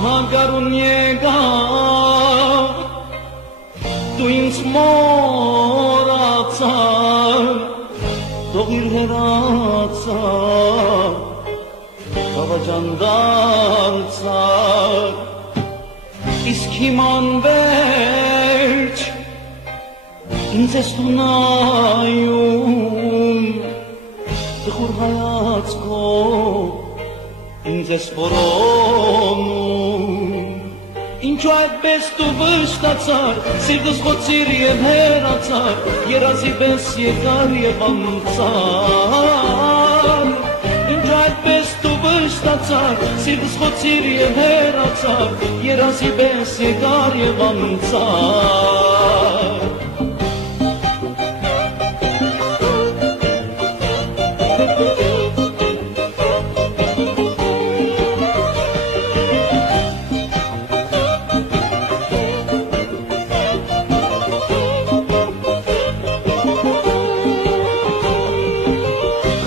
հագարուն եկավ, դու ինձ մորացար, թողիր հեռացար, խավաջան դարձար, իսկ հիման վերջ, ինձ ես դու նայում, տխուր հայացքով, ինձ ես որոնում, ինչու այդպես դու վշտացար, սիրտս խոցիր և հեռացար, երազի պես եկար և անցար, ինչու այդպես դու վշտացար, սիրտս խոցիր և հեռացար, երազի պես եկար և անցար,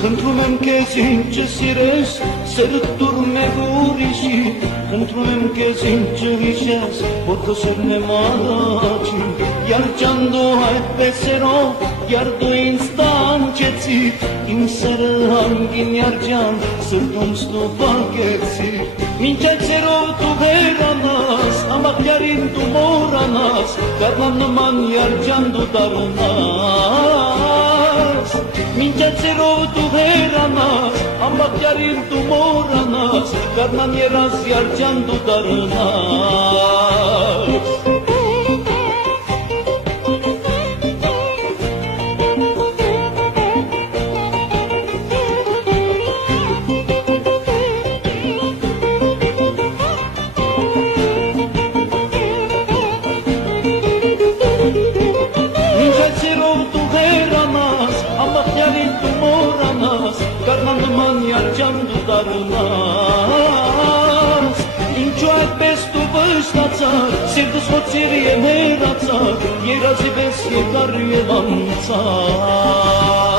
Խնդրում եմ քեզ ինձ չսիրես, սերդ դուր մեկ ուրիշի, խնդրում եմ քեզ ինձ չհիշես, որ քո սերն եմ առաջին, յարջան դու այդպես երով, յար դու ինձ տանջեցիր, իմ սերը հանգին յարջան, սրտումս դու պակեցիր, մինչ այդ սերով դու հեռանաս, ամաղյարին դու մորանաս, գարնան նման յարջան դու դառնաս, մինչ այդ սերով դու հեռանաս, ամբաղյարին դու մորանաս, գարնան երազ յարջան դու դառնաս, Գարնան նման յարջան դու դառնաս, ինչու այդպես դու վշտացար, սիրտս խոցիր և հեռացար, երազի պես եկար և անցար